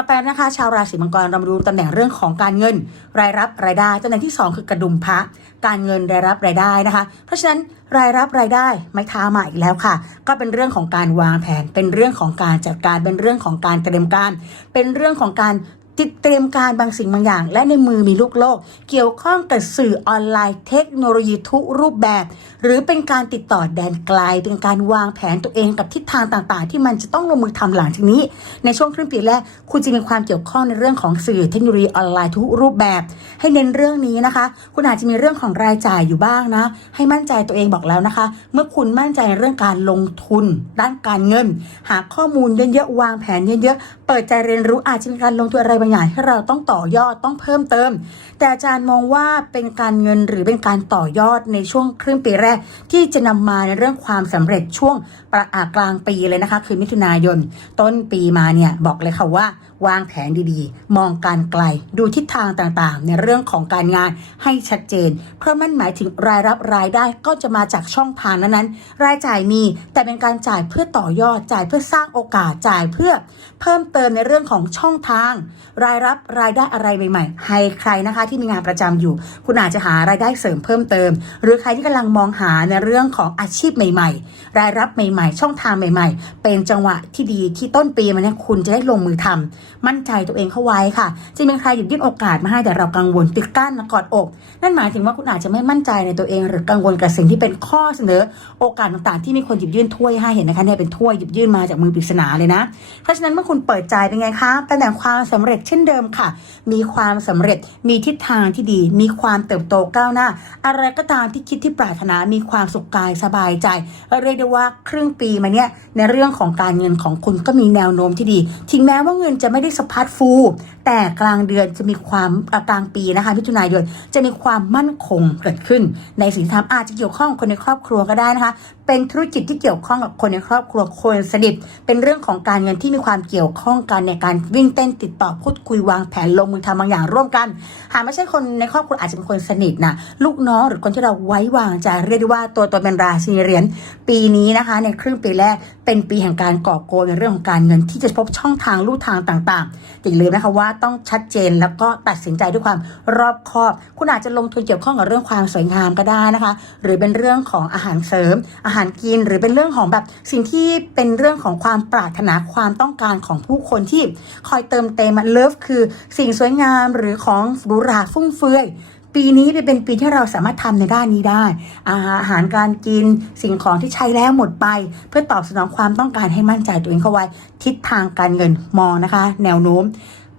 ต่อไปนะคะ ชาวราศีมังกรเรามาดูตำแหน่งเรื่องของการเงิน รายรับรายได้ตำแหน่งที่ 2 คือกระดุมพระการเงินรายรับรายได้นะคะ เพราะฉะนั้นรายรับรายได้ไม่ท้ามาอีกแล้วค่ะ ก็เป็นเรื่องของการวางแผน เป็นเรื่องของการจัดการเป็นเรื่องของการเตรียมการ เป็นเรื่องของการ ติดเตรียมการบางสิ่งบางอย่าง และในมือมีลูกโลก เกี่ยวข้องกับสื่อออนไลน์เทคโนโลยีทุกรูปแบบ หรือเป็นการติดต่อแดนไกล เป็นการวางแผนตัวเองกับทิศทางต่างๆ ที่มันจะต้องลงมือทำหลังจากนี้ ในช่วงครึ่งปีแรกคุณจะมีความเกี่ยวข้องในเรื่องของสื่อเทคโนโลยีออนไลน์ทุกรูปแบบ ให้เน้นเรื่องนี้นะคะ คุณอาจจะมีเรื่องของรายจ่ายอยู่บ้างนะ ให้มั่นใจตัวเองบอกแล้วนะคะ เมื่อคุณมั่นใจในเรื่องการลงทุน ด้านการเงิน หาข้อมูลเยอะๆวางแผนเยอะๆเปิดใจเรียนรู้อาจจะมีการลงทุนอะไรบางอย่างที่เราต้องต่อยอดต้องเพิ่มเติม แต่อาจารย์มองว่าเป็นการเงินหรือเป็นการต่อยอดในช่วงครึ่งปีแรก ที่จะนำมาในเรื่องความสำเร็จช่วงประอากลางปีเลยนะคะ คือมิถุนายน ต้นปีมาเนี่ยบอกเลยค่ะว่าวางแผนดีๆ มองการไกล ดูทิศทางต่างๆ ในเรื่องของการงานให้ชัดเจน เพราะมันหมายถึงรายรับรายได้ก็จะมาจากช่องทางนั้นๆ รายจ่ายมี แต่เป็นการจ่ายเพื่อต่อยอด จ่ายเพื่อสร้างโอกาส จ่ายเพื่อเพิ่มเติมในเรื่องของช่องทางรายรับรายได้อะไรใหม่ๆ ให้ใครนะคะที่มีงานประจำอยู่ คุณอาจจะหารายได้เสริมเพิ่มเติม หรือใครที่กำลังมองหาในเรื่องของอาชีพใหม่ ๆ รายรับใหม่ๆ ช่องทางใหม่ ๆ เป็นจังหวะที่ดีที่ต้นปีมันเนี่ยคุณจะได้ลงมือทำมั่นใจตัวเองเข้าไว้ค่ะจะมีใครหยิบยื่นโอกาสมาให้แต่เรากังวลปิดกั้นกอดอก นั่นหมายถึงว่าคุณอาจจะไม่มั่นใจในตัวเอง หรือกังวลกับสิ่งที่เป็นข้อเสนอ โอกาสต่างๆ ที่มีคนหยิบยื่นถ้วยให้เห็นนะคะเนี่ยเป็นถ้วยหยิบยื่นมาจากมือปริศนาเลยนะเพราะฉะนั้นเมื่อคุณเปิดใจเป็นไงคะตำแหน่งความสำเร็จเช่นเดิมค่ะ มีความสำเร็จมีทิศทางที่ดี มีความเติบโตก้าวหน้า อะไรก็ตามที่คิดที่ปรารถนามีความสุขกายสบายใจ เรียกได้ว่าครึ่งปีมาเนี่ยในเรื่องของการเงินของคุณก็มีแนวโน้มที่ดีถึงแม้ว่าเงินจะไม่ได้สะพัดฟูแต่กลางเดือนจะมีความกลางปีนะคะมิถุนายนจะมีความมั่นคงเกิดขึ้น ในสิ่งที่ทำอาจจะเกี่ยวข้องคนในครอบครัวก็ได้นะคะเป็นธุรกิจที่เกี่ยวข้องกับคนในครอบครัวคนสนิทเป็นเรื่องของการเงินที่มีความเกี่ยวข้องกันในการวิ่งเต้นติดต่อพูดูดคุยวางแผนลงมือทำบางอย่างร่วมกัน หากไม่ใช่คนในครอบครัวอาจจะเป็นคนสนิทนะลูกน้องหรือคนที่เราไว้วางใจเรียกได้ว่าตัวตนเป็นราศีเหรียญปีนี้นะคะ ในครึ่งปีแรกเป็นปีแห่งการก่อโกยในเรื่องของการเงินที่จะพบช่องทางลู่ทางต่างๆอย่าลืมนะคะว่าต้องชัดเจนแล้วก็ตัดสินใจด้วยความรอบคอบ คุณอาจจะลงทุนเกี่ยวข้องกับเรื่องความสวยงามก็ได้นะคะ หรือเป็นเรื่องของอาหารเสริม อาหารกิน หรือเป็นเรื่องของแบบสิ่งที่เป็นเรื่องของความปรารถนาความต้องการของผู้คนที่คอยเติมเต็มเลิฟคือสิ่งสวยงามหรือของหรูหราฟุ่มเฟือยปีนี้เป็นปีที่เราสามารถทำในด้านนี้ได้ อาหารการกินสิ่งของที่ใช้แล้วหมดไป เพื่อตอบสนองความต้องการให้มั่นใจตัวเองเข้าไว้ ทิศทางการเงินมองนะคะ แนวโน้ม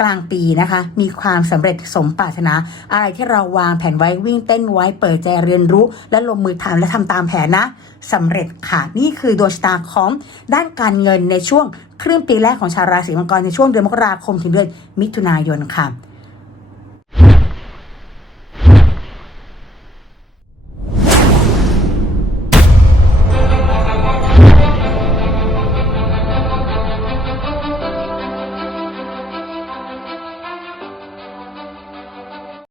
กลางปีนะคะ มีความสำเร็จสมปรารถนา อะไรที่เราวางแผนไว้วิ่งเต้นไว้เปิดใจเรียนรู้ และลงมือทำและทำตามแผนนะสำเร็จค่ะ นี่คือดวงชะตาของด้านการเงินในช่วงครึ่งปีแรกของชาวราศีมังกรในช่วงเดือนมกราคมถึงเดือนมิถุนายนค่ะ